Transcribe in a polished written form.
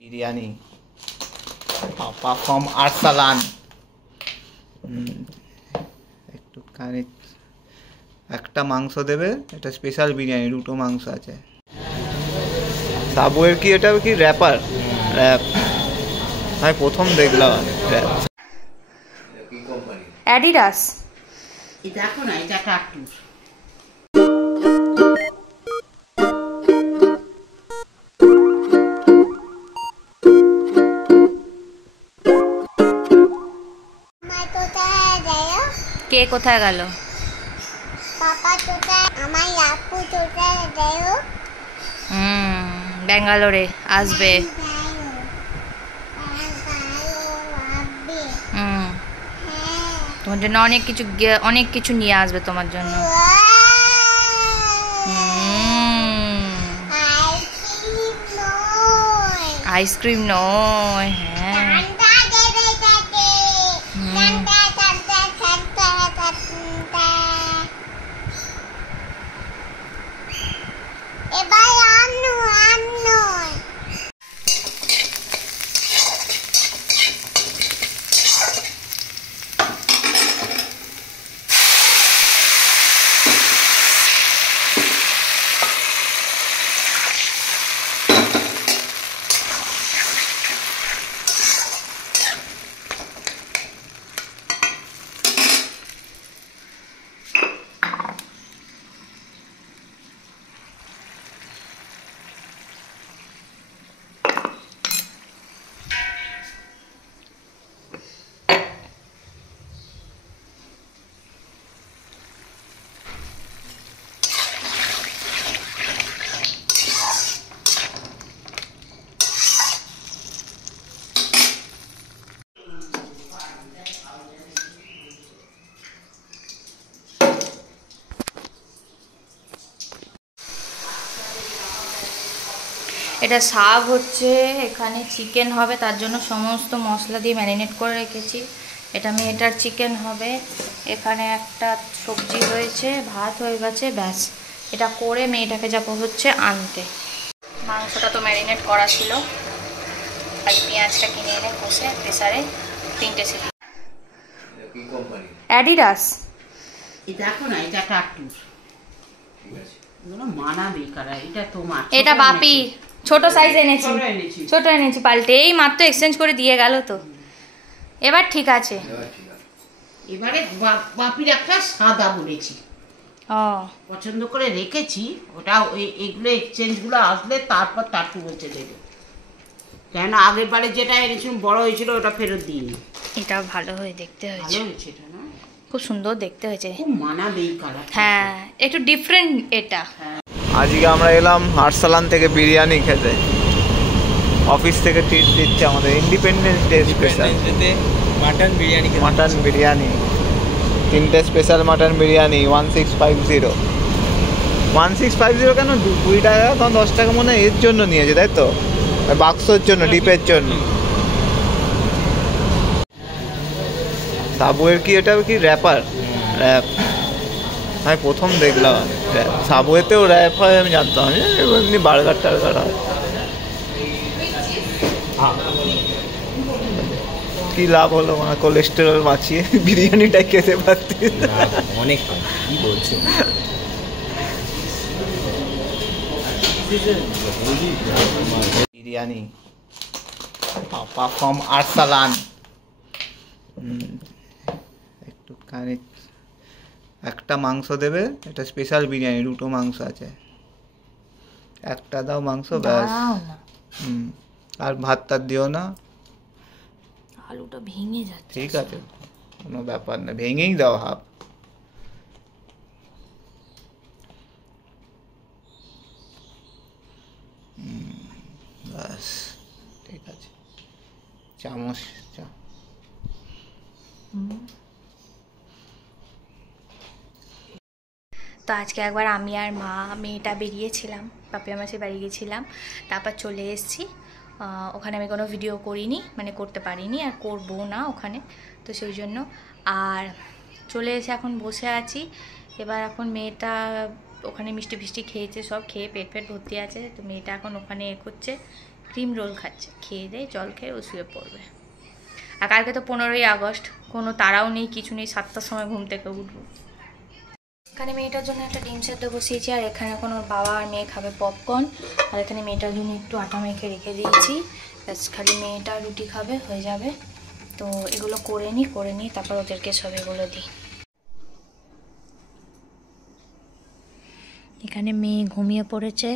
বিরিয়ানি পাপা from Arsalan. একটুখানি একটা মাংস দেবে, এটা স্পেশাল বিরিয়ানি, দুটো মাংস আছে। সাবওয়ের কি এটা কি র্যাপার? র্যাপ আমি প্রথম দেখলাম। Rap Adidas. এটা দেখো না, এটা টাটু। কে কোথায় গেল? পাপা কোথায়? আমার আপু কোথায় গেল? ব্যাঙ্গালোরে আসবে। তোমার জন্য অনেক কিছু নিয়ে আসবে তোমার জন্য। আইসক্রিম নয়, হ্যাঁ। এটা সাব হচ্ছে, এখানে চিকেন হবে, তার জন্য সমস্ত মশলা দিয়ে ম্যারিনেট করে রেখেছি। এটা মেয়েটার চিকেন হবে। এখানে একটা সবজি হয়েছে, ভাত হয়ে গেছে, ব্যাস। এটা করে মেয়েটাকে যাবো হচ্ছে আনতে। মাংসটা তো ম্যারিনেট করা ছিল, আর পেঁয়াজটা কিনে এনে কষে প্রেসারে 3টে সিটি। অ্যাডিডাস। এটা দেখো না, এটা টাটু। মানাবে কারা? এটা তোমার, এটা বাপি ছোট সাইজ এনেছি, ছোট এনেছি পাল্টে, এই মাত্র এক্সচেঞ্জ করে দিয়ে গেল তো। এবার ঠিক আছে। এবারে বাপির একটা সাদা বলেছি, পছন্দ করে রেখেছি। ওটা এগুলো এক্সচেঞ্জগুলো আসলে তারপর টাটু বলছে দেবে, কেন আগের বারে যেটা এনেছিলাম বড় হয়েছিল ওটা ফেরত দিইনি। এটা ভালো হয়ে দেখতে হয়েছে, ভালো হয়েছে এটা না, খুব সুন্দর দেখতে হয়েছে, খুব মানাবে এই কালার। হ্যাঁ, একটু ডিফারেন্ট এটা। আজকে আমরা এলাম আরসালান থেকে বিরিয়ানি খেতে। অফিস থেকে ট্রিট দিচ্ছে আমাদের, independence day special mutton biryani. 3টে স্পেশাল মাটন বিরিয়ানি 1650। 1650 কেন? 2 টাকা, তখন 10 টাকা মনে হয় এর জন্য নিয়েছে, তাই তো, বাক্সর জন্য, ডিপের জন্য। সাবওয়ের কি এটা কি র্যাপার? র্যাপ আমি প্রথম দেখলাম। সাবওয়েতেও র্যাপ হয় আমি জানতাম, এমনি বার্গার টার্গার হয়। কি লাভ হলো, মানে কোলেস্টেরল বাঁচিয়ে বিরিয়ানিটা খেতে পারতি। অনেক কি বলছো? বিরিয়ানি পাপা ফ্রম আরসালান। একটুখানি একটা মাংস দেবে, এটা স্পেশাল বিরিয়ানি, দুটো মাংস আছে। একটা দাও মাংস, ব্যাস। আর ভাত টাত দিও না, আলুটা ভেঙে যাচ্ছে। ঠিক আছে, কোনো ব্যাপার না, ভেঙেই দাও হাফ। ব্যাস ঠিক আছে, চামচ তো আজকে একবার আমি আর মা মেয়েটা বেরিয়েছিলাম, পাপিয়া মাসির বাড়ি গেছিলাম, তারপর চলে এসেছি। ওখানে আমি কোনো ভিডিও করিনি, মানে করতে পারিনি, আর করবো না ওখানে, তো সেই জন্য। আর চলে এসে এখন বসে আছি। এবার এখন মেয়েটা ওখানে মিষ্টি ফিষ্টি খেয়েছে, সব খেয়ে পেট ভর্তি আছে, তো মেয়েটা এখন ওখানে করছে, ক্রিম রোল খাচ্ছে, খেয়ে দিয়ে জল খেয়ে ও শুয়ে পড়বে। আর কালকে তো 15ই আগস্ট, কোনো তাড়াও নেই, কিছু নেই, 7টার সময় ঘুম থেকে উঠবো। এখানে মেয়েটার জন্য একটা ডিম সেদ্ধ বসিয়েছি, আর এখানে এখন ওর বাবা আর মেয়ে খাবে পপকর্ন। আর এখানে মেয়েটার জন্য একটু আটা মেখে রেখে দিয়েছি, ব্যাস খালি মেয়েটা রুটি খাবে, হয়ে যাবে। তো এগুলো করে নিই, তারপর ওদেরকে সব এগুলো দিই। এখানে মেয়ে ঘুমিয়ে পড়েছে।